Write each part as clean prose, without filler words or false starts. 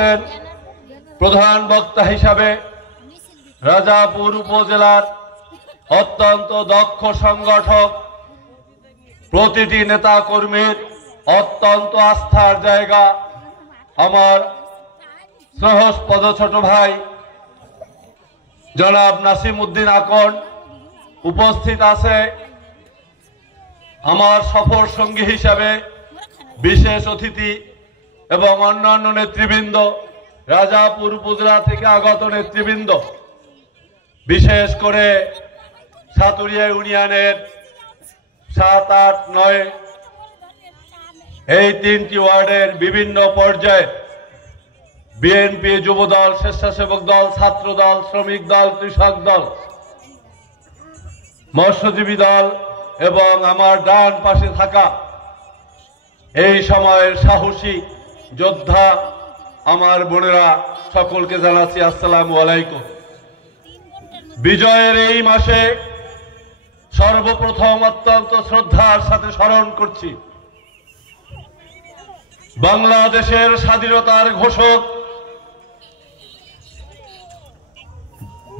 আছেন প্রধান বক্তা হিসাবে রাজাপুর উপজেলার অত্যন্ত দক্ষ সংগঠক, প্রতিটি নেতা কর্মীর অত্যন্ত আস্থার জায়গা আমার সহস্পদ ছোট ভাই জনাব নাসিম উদ্দিন আকন। উপস্থিত আছে আমার সফর সঙ্গী হিসাবে বিশেষ অতিথি এবং অন্যান্য নেতৃবৃন্দ, রাজাপুর উপজেলা থেকে আগত নেতৃবৃন্দ, বিশেষ করে সাতুরিয়া ইউনিয়নের 7, 8, 9 এই 3টি ওয়ার্ডের বিভিন্ন পর্যায়ে বিএনপি, যুবদল, স্বেচ্ছাসেবক দল, ছাত্র দল, শ্রমিক দল, কৃষক দল, মৎস্যজীবী দল এবং আমার ডান পাশে থাকা এই সময়ের সাহসী যোদ্ধা আমার বোনেরা, সকলকে জানাচ্ছি আসসালামু আলাইকুম। বিজয়ের এই মাসে সর্বপ্রথম অত্যন্ত শ্রদ্ধার সাথে স্মরণ করছি বাংলাদেশের স্বাধীনতার ঘোষক,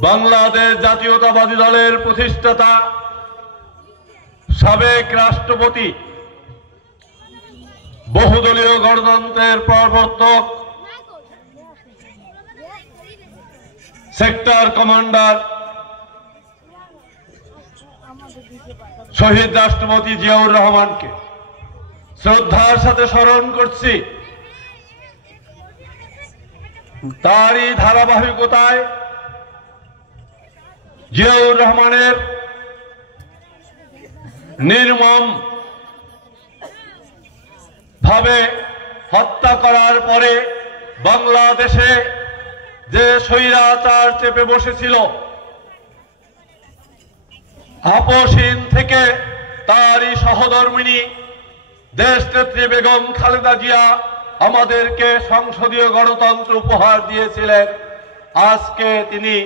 বাংলাদেশ জাতীয়তাবাদী দলের প্রতিষ্ঠাতা, সাবেক রাষ্ট্রপতি, বহুদলীয় গণতন্ত্রের প্রবর্তক, সেক্টর কমান্ডার শহীদ রাষ্ট্রপতি জিয়াউর রহমানকে শ্রদ্ধার সাথে স্মরণ করছি। তারই ধারাবাহিকতায় জিয়াউর রহমানের নির্মম ভাবে হত্যা করার পরে বাংলাদেশে যে স্বৈরাচার চেপে বসেছিল, আপসহীন থেকে তারই সহধর্মিণী দেশনেত্রী বেগম খালেদা জিয়া আমাদেরকে সংসদীয় গণতন্ত্র উপহার দিয়েছিলেন। আজকে তিনি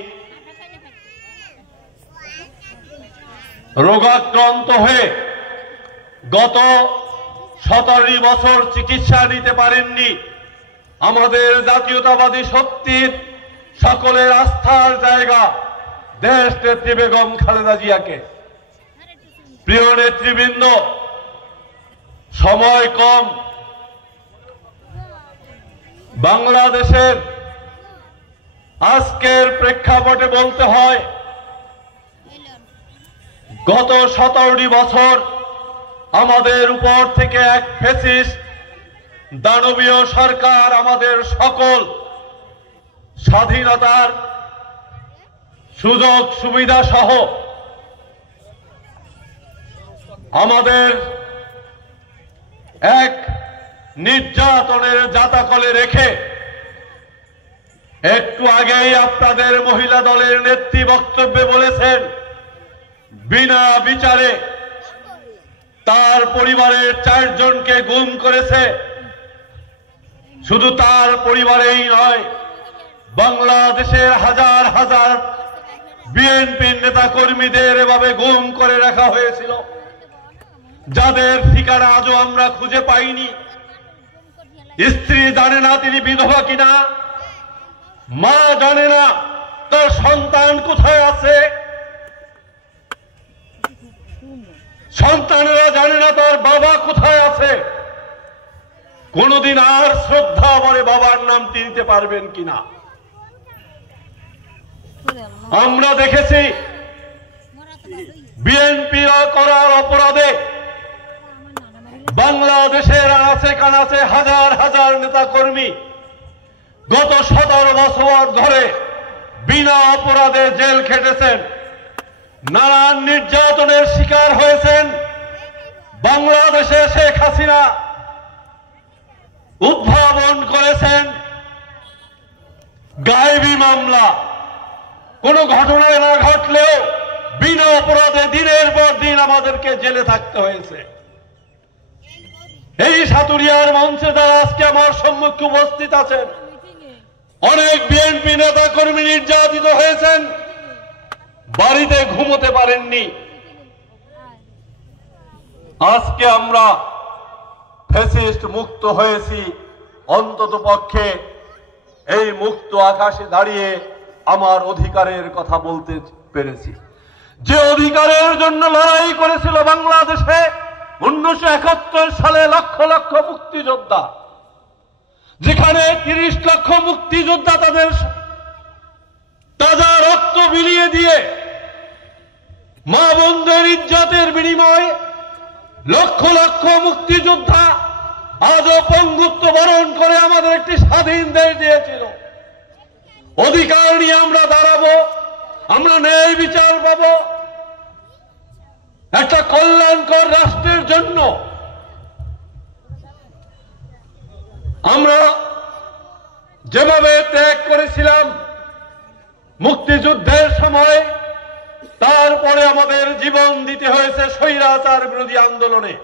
রোগাক্রান্ত হয়ে গত 17 বছর চিকিৎসা নিতে পারেননি। আমাদের জাতীয়তাবাদী শক্তির সকলের আস্থার জায়গা দেশনেত্রী বেগম খালেদা জিয়াকে। প্রিয় নেতৃবৃন্দ, সময় কম, বাংলাদেশের আজকের প্রেক্ষাপটে বলতে হয় গত 17 বছর আমাদের উপর থেকে এক ফ্যাসিস্ট দানবীয় সরকার আমাদের সকল স্বাধীনতার সুযোগ সুবিধা সহ আমাদের এক নির্যাতনের জাতাকলে রেখে, একটু আগেই আপনাদের মহিলা দলের নেত্রী বক্তব্যে বলেছেন, বিনা বিচারে তার পরিবারের 4 জনকে গুম করেছে। শুধু তার পরিবারেই নয়, বাংলাদেশের হাজার হাজার বিএনপির নেতা কর্মীদের এভাবে গুম করে রাখা হয়েছিল, যাদের ঠিকানা আজও আমরা খুঁজে পাইনি। স্ত্রী জানে না তিনি বিধবা কিনা, মা জানে না তার সন্তান কোথায় আছে, সন্তানেরা জানে না তার বাবা কোথায় আছে। কোনদিন আর শ্রদ্ধা বলে বাবার নামটি নিতে পারবেন কিনা? আমরা দেখেছি বিএনপি করার অপরাধে বাংলাদেশের আনাচে কানাচে হাজার হাজার নেতা কর্মী গত 17 বছর ধরে বিনা অপরাধে জেল খেটেছেন, নানান নির্যাতনের শিকার হয়েছেন। বাংলাদেশে শেখ হাসিনা উদ্ভাবন করেছেন গায়েবী মামলা, কোন ঘটনায় না ঘটলেও বিনা অপরাধে দিনের পর দিন আমাদেরকে জেলে থাকতে হয়েছে। এই সাতুরিয়ার মঞ্চে যারা আজকে আমার সম্মুখে উপস্থিত আছেন, অনেক বিএনপি নেতা কর্মী নির্যাতিত হয়েছেন, বাড়িতে ঘুমোতে পারেননি। আজকে আমরা ফ্যাসিস্ট মুক্ত হয়েছি, অন্তত পক্ষে এই মুক্ত আকাশে দাঁড়িয়ে আমার অধিকারের কথা বলতে পেরেছি। যে অধিকারের জন্য লড়াই করেছিল বাংলাদেশে 1971 সালে লক্ষ লক্ষ মুক্তিযোদ্ধা, যেখানে 30 লক্ষ মুক্তিযোদ্ধা তাদের তাজা রক্ত বিলিয়ে দিয়ে মা বোনদের ইজ্জতের বিনিময়ে লক্ষ লক্ষ মুক্তিযোদ্ধা আজও পঙ্গুত্ব বরণ করে আমাদের একটি স্বাধীন দেশ দিয়েছিল। অধিকার নিয়ে আমরা দাঁড়াবো, আমরা ন্যায় বিচার পাবো, একটা কল্যাণকর রাষ্ট্রের জন্য আমরা যেভাবে ত্যাগ করেছিলাম মুক্তিযুদ্ধের সময়, তারপরে আমাদের জীবন দিতে হয়েছে স্বৈরাচার বিরোধী আন্দোলনে।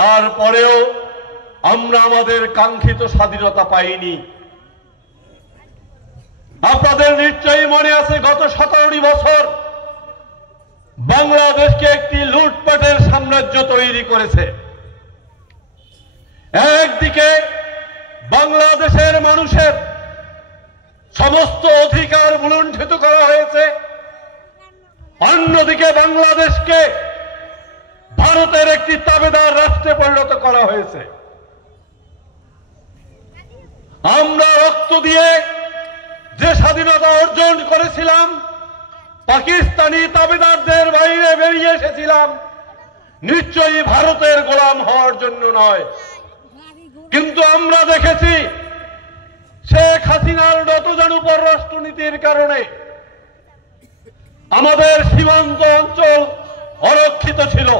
তারপরেও আমরা আমাদের কাঙ্ক্ষিত স্বাধীনতা পাইনি। আপনাদের নিশ্চয়ই মনে আছে, গত 17 বছর বাংলাদেশকে একটি লুটপাটের সাম্রাজ্য তৈরি করেছে। একদিকে বাংলাদেশের মানুষের সমস্ত অধিকার লুণ্ঠিত করা হয়েছে, অন্যদিকে বাংলাদেশকে ভারতের একটি তাবেদার রাষ্ট্রে পরিণত করা হয়েছে। আমরা রক্ত দিয়ে যে স্বাধীনতা অর্জন করেছিলাম, পাকিস্তানি তাবেদারদের বাইরে বেরিয়ে এসেছিলাম নিশ্চয়ই ভারতের গোলাম হওয়ার জন্য নয়। কিন্তু আমরা দেখেছি শেখ হাসিনার নতজানুপর রাষ্ট্রনীতির কারণে আমাদের সীমান্ত অঞ্চল অরক্ষিত ছিল।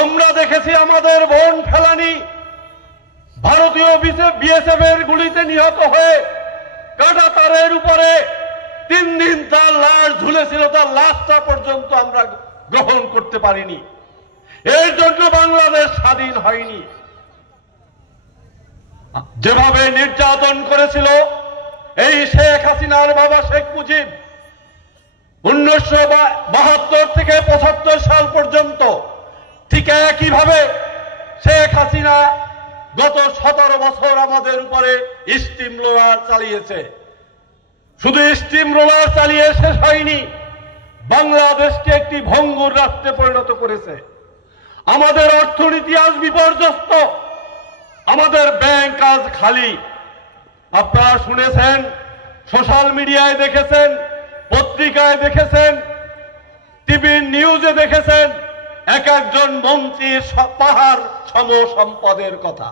আমরা দেখেছি আমাদের বোন ফেলানি ভারতীয় বিএসএফ এর গুলিতে নিহত হয়ে কাটা তারের উপরে 3 দিন তার লাশ ঝুলেছিল, তার লাশটা পর্যন্ত আমরা গ্রহণ করতে পারিনি। এর জন্য বাংলাদেশ স্বাধীন হয়নি। যেভাবে নির্যাতন করেছিল এই শেখ হাসিনার বাবা শেখ মুজিব 1972 থেকে 75 সাল পর্যন্ত, ঠিক একইভাবে শেখ হাসিনা গত 17 বছর আমাদের উপরে স্টিম রোলার চালিয়েছে। শুধু স্টিম রোলার চালিয়ে শেষ হয়নি, বাংলাদেশকে একটি ভঙ্গুর রাষ্ট্রে পরিণত করেছে। আমাদের অর্থনীতি আজ বিপর্যস্ত, আমাদের ব্যাংক আজ খালি। আপনারা শুনেছেন, সোশ্যাল মিডিয়ায় দেখেছেন, পত্রিকায় দেখেছেন, টিভি নিউজে দেখেছেন, এক একজন মন্ত্রীর পাহাড় সম সম্পদের কথা।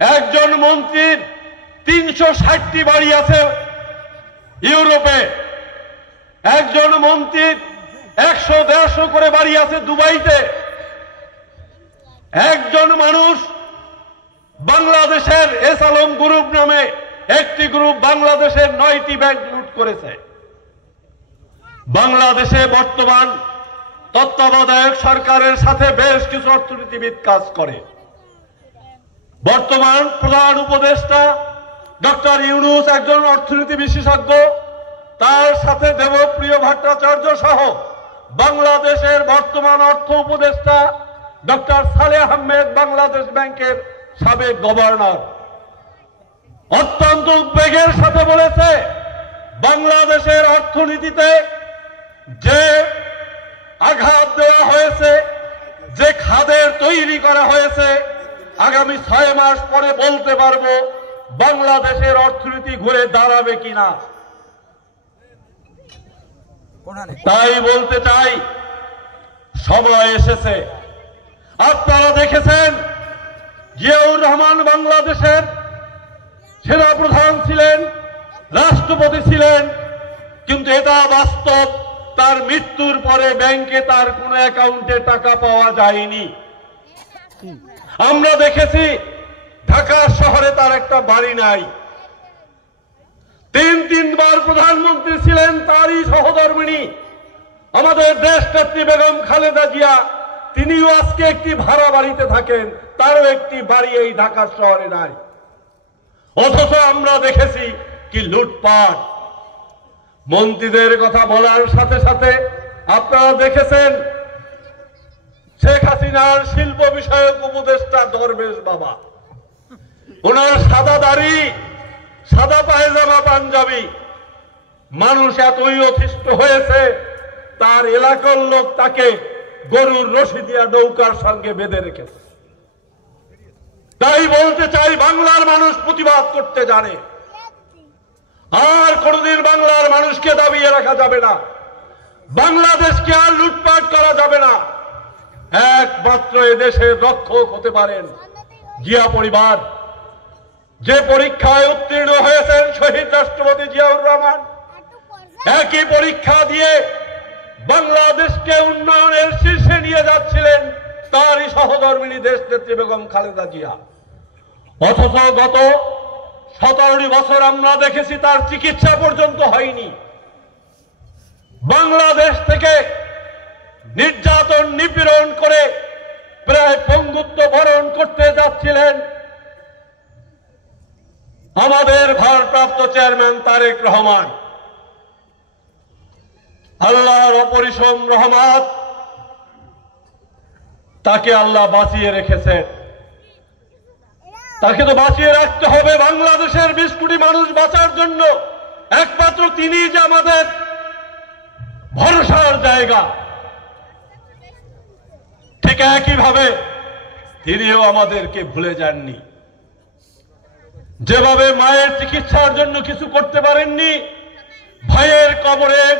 একজন মন্ত্রীর 360টি বাড়ি আছে ইউরোপে, একজন মন্ত্রীর 100-150 করে বাড়ি আছে দুবাইতে। একজন মানুষ বাংলাদেশের এস আলম গ্রুপ নামে একটি গ্রুপ বাংলাদেশের 9টি ব্যাংক লুট করেছে। বাংলাদেশে বর্তমান তত্ত্বাবধায়ক সরকারের সাথে বেশ কিছু অর্থনীতিবিদ কাজ করে। বর্তমান প্রধান উপদেষ্টা ডক্টর ইউনূস একজন অর্থনীতি বিশেষজ্ঞ, তার সাথে দেবপ্রিয় ভট্টাচার্য সহ বাংলাদেশের বর্তমান অর্থ উপদেষ্টা ডক্টর সালেহ আহমেদ বাংলাদেশ ব্যাংকের সাবেক গভর্নর অত্যন্ত উদ্বেগের সাথে বলেছে, বাংলাদেশের অর্থনীতিতে যে আঘাত দেওয়া হয়েছে, যে খাদের তৈরি করা হয়েছে, আগামী 6 মাস পরে বলতে পারবো বাংলাদেশের অর্থনীতি ঘুরে দাঁড়াবে কিনা। তাই বলতে চাই, সময় এসেছে। আপনারা দেখেছেন জিয়াউর রহমান বাংলাদেশের সেনাপ্রধান ছিলেন, রাষ্ট্রপতি ছিলেন, কিন্তু এটা বাস্তব, তার মৃত্যুর পরে ব্যাংকে তার কোনো অ্যাকাউন্টে টাকা পাওয়া যায়নি। আমরা দেখেছি ঢাকা শহরে তার একটা বাড়ি নাই। 3বার প্রধানমন্ত্রী ছিলেন তারই সহধর্মিণী আমাদের দেশনেত্রী বেগম খালেদা জিয়া, তিনিও আজকে একটি ভাড়া বাড়িতে থাকেন, তারও একটি বাড়ি এই ঢাকা শহরে নাই। অথচ আমরা দেখেছি কি লুটপাট। মন্ত্রীদের কথা বলার সাথে সাথে আপনারা দেখেছেন শেখ হাসিনার শিল্প বিষয়ক উপদেষ্টা দরবেশ বাবা ওনার সাদা দাড়ি, সাদা পায়জামা পাঞ্জাবি, মানুষ এতই অতিষ্ঠ হয়েছে তার এলাকার লোক তাকে গরুর রশি দিয়া নৌকার সঙ্গে বেঁধে রেখেছে। তাই বলতে চাই, বাংলার মানুষ প্রতিবাদ করতে জানে, আর কোনদিন বাংলার মানুষকে দাবিয়ে রাখা যাবে না, বাংলাদেশকে আর লুটপাট করা যাবে না। একমাত্র এদেশের রক্ষক হতে পারেন জিয়া পরিবার। যে পরীক্ষায় উত্তীর্ণ হয়েছেন শহীদ রাষ্ট্রপতি জিয়াউর রহমান, একই পরীক্ষা দিয়ে বাংলাদেশকে উন্নয়নের শীর্ষে নিয়ে যাচ্ছিলেন তারই সহধর্মিণী দেশনেত্রী বেগম খালেদা জিয়া। অথচ গত 17 বছর আমরা দেখেছি তার চিকিৎসা পর্যন্ত হয়নি। বাংলাদেশ থেকে নির্যাতন নিপীড়ন করে প্রায় পঙ্গুত্ব বরণ করতে যাচ্ছিলেন আমাদের ভারপ্রাপ্ত চেয়ারম্যান তারেক রহমান। আল্লাহর অপরিসীম রহমত, তাকে আল্লাহ বাঁচিয়ে রেখেছেন। তাকে তো বাঁচিয়ে রাখতে হবে। বাংলাদেশের 20 কোটি মানুষ বাঁচার জন্য একমাত্র তিনি যে আমাদের ভরসার জায়গা, ঠিক একইভাবে তিনিও আমাদেরকে ভুলে যাননি। যেভাবে মায়ের চিকিৎসার জন্য কিছু করতে পারেননি, ভাইয়ের কবরের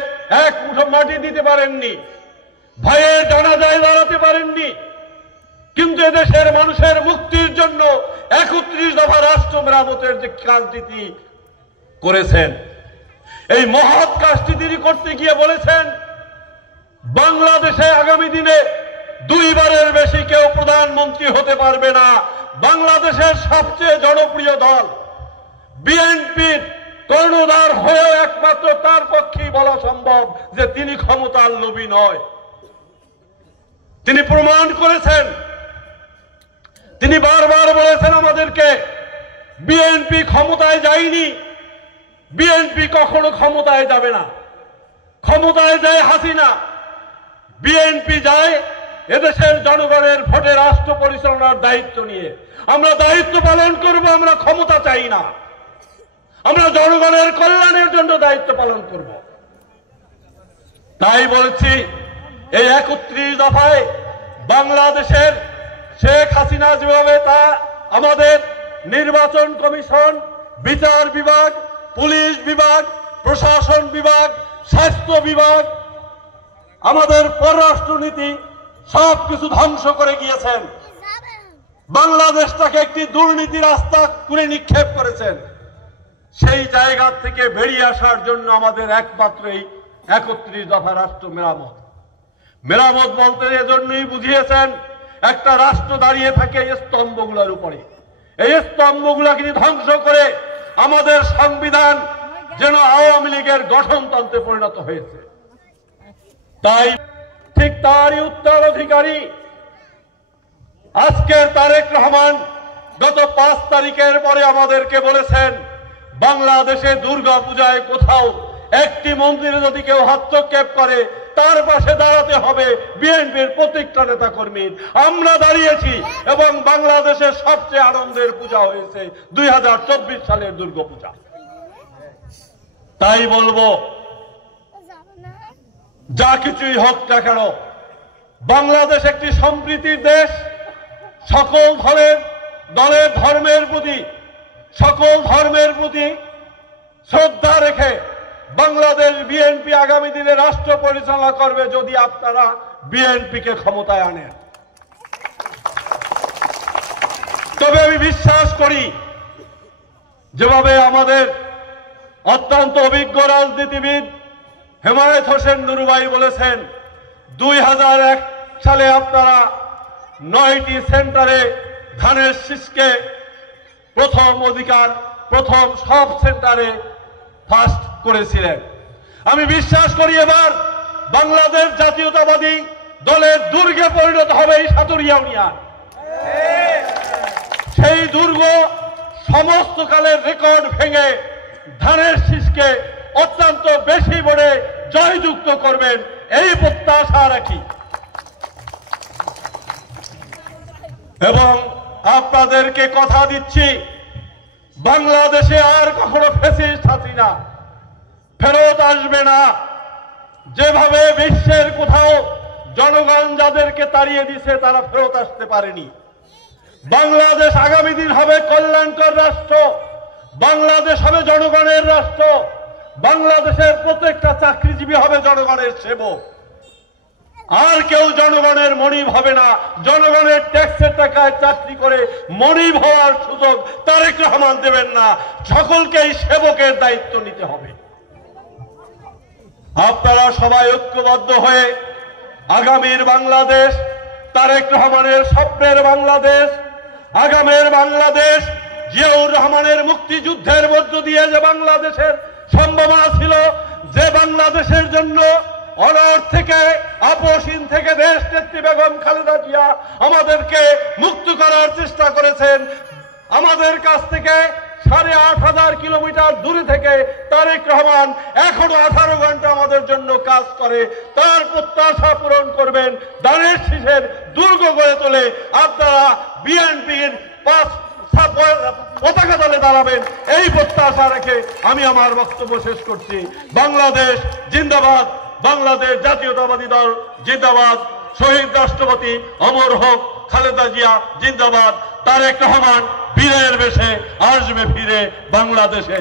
এক মুঠো মাটি দিতে পারেননি, ভাইয়ের জানাজায় দাঁড়াতে পারেননি, কিন্তু এদেশের মানুষের মুক্তির জন্য 31 দফা রাষ্ট্র মেরামতের যে কাজটি করেছেন, এই মহৎ কাজটি তিনি করতে গিয়ে বলেছেন, বাংলাদেশে আগামী দিনে 2 বারের বেশি কেউ প্রধানমন্ত্রী হতে পারবে না। বাংলাদেশের সবচেয়ে জনপ্রিয় দল বিএনপির কর্ণধার হয়েও একমাত্র তার পক্ষেই বলা সম্ভব যে তিনি ক্ষমতার লোভী নয়। তিনি প্রমাণ করেছেন। তিনি বারবার বলেছেন আমাদেরকে, বিএনপি ক্ষমতায় যায়নি, বিএনপি কখনো ক্ষমতায় যাবে না। ক্ষমতায় যায় হাসিনা, বিএনপি যায় এদেশের জনগণের ভোটে রাষ্ট্র পরিচালনার দায়িত্ব নিয়ে। আমরা দায়িত্ব পালন করব, আমরা ক্ষমতা চাই না, আমরা জনগণের কল্যাণের জন্য দায়িত্ব পালন করব। তাই বলছি, এই 31 দফায় বাংলাদেশের শেখ হাসিনা যেভাবে তা আমাদের নির্বাচন কমিশন, বিচার বিভাগ, পুলিশ বিভাগ, প্রশাসন বিভাগ, স্বাস্থ্য বিভাগ, আমাদের পররাষ্ট্রনীতি সবকিছু ধ্বংস করে গিয়েছেন, বাংলাদেশটাকে একটি দুর্নীতির রাস্তা করে নিক্ষেপ করেছেন। সেই জায়গা থেকে বেরিয়ে আসার জন্য আমাদের একমাত্র এই 31 দফা রাষ্ট্র মেরামত। মেরামত বলতে এজন্যই বুঝিয়েছেন, একটা রাষ্ট্র দাঁড়িয়ে থাকে এই স্তম্ভগুলোর উপরে। এই স্তম্ভগুলোকে ধ্বংস করে আমাদের সংবিধান যেন আওয়ামী লীগের গঠনতন্ত্রে পরিণত হয়েছে। তাই ঠিক তারই উত্তরাধিকারী আজকের তারেক রহমান গত 5 তারিখের পরে আমাদেরকে বলেছেন, বাংলাদেশে দুর্গা পূজায় কোথাও একটি মন্দিরে যদি কেউ হস্তক্ষেপ করে তার পাশে দাঁড়াতে হবে বিএনপির প্রত্যেকটা নেতা কর্মীর। আমরা দাঁড়িয়েছি এবং বাংলাদেশের সবচেয়ে আনন্দের পূজা হয়েছে 2024 সালের দুর্গা পূজা। তাই বলবো, যা কিছুই হোক না কেন, বাংলাদেশ একটি সম্প্রীতির দেশ। সকল দলের ধর্মের প্রতি, সকল ধর্মের প্রতি শ্রদ্ধা রেখে বাংলাদেশ বিএনপি আগামী দিনে রাষ্ট্র পরিচালনা করবে যদি আপনারা বিএনপিকে ক্ষমতায় আনেন। তবে আমি বিশ্বাস করি, যেভাবে আমাদের অত্যন্ত অভিজ্ঞ রাজনীতিবিদ হেমায়েত হোসেন নুরুভাই বলেছেন, 2001 সালে আপনারা 9টি সেন্টারে ধানের শীষকে প্রথম সব সেন্টারে ফার্স্ট করেছিলেন। আমি বিশ্বাস করি এবার বাংলাদেশ জাতীয়তাবাদী দলের দুর্গে পরিণত হবে এই সাতুরিয়া ইউনিয়ন। সেই দুর্গ সমস্ত কালের রেকর্ড ভেঙে ধানের শীষকে অত্যন্ত বেশি ভোটে জয়যুক্ত করবেন, এই প্রত্যাশা রাখি। এবং আপনাদেরকে কথা দিচ্ছি, বাংলাদেশে আর কখনো ফ্যাসিস্ট হাসিনা ফেরত আসবে না। যেভাবে বিশ্বের কোথাও জনগণ যাদেরকে তাড়িয়ে দিছে তারা ফেরত আসতে পারেনি। বাংলাদেশ আগামী দিন হবে কল্যাণকর রাষ্ট্র, বাংলাদেশ হবে জনগণের রাষ্ট্র, বাংলাদেশের প্রত্যেকটা চাকরিজীবী হবে জনগণের সেবক। আর কেউ জনগণের মনিব হবে না। জনগণের ট্যাক্সের টাকায় চাকরি করে মনিব হওয়ার সুযোগ তারেক রহমান দেবেন না। সকলকেই সেবকের দায়িত্ব নিতে হবে। আপনারা সবাই ঐক্যবদ্ধ হয়ে আগামীর বাংলাদেশ, তারেক রহমানের স্বপ্নের বাংলাদেশ, আগামীর বাংলাদেশ, জিয়াউর রহমানের মুক্তিযুদ্ধের মধ্য দিয়ে যে বাংলাদেশের সম্ভাবনা ছিল, যে বাংলাদেশের জন্য অনড় থেকে আপসহীন থেকে দেশ নেত্রী বেগম খালেদা জিয়া আমাদেরকে মুক্ত করার চেষ্টা করেছেন। আমাদের কাছ থেকে 8,500 কিলোমিটার দূরে থেকে তারেক রহমান এখনো 18 ঘন্টা আমাদের জন্য কাজ করে। তার প্রত্যাশা পূরণ করবেন, ধানের শীষের দুর্গ গড়ে তোলে আপনারা বিএনপির পতাকা দলে দাঁড়াবেন, এই প্রত্যাশা রেখে আমি আমার বক্তব্য শেষ করছি। বাংলাদেশ জিন্দাবাদ, বাংলাদেশ জাতীয়তাবাদী দল জিন্দাবাদ, শহীদ রাষ্ট্রপতি অমর হোক খালেদা জিয়া জিন্দাবাদ, তারেক রহমান বীরের বেশে আসবে ফিরে বাংলাদেশে।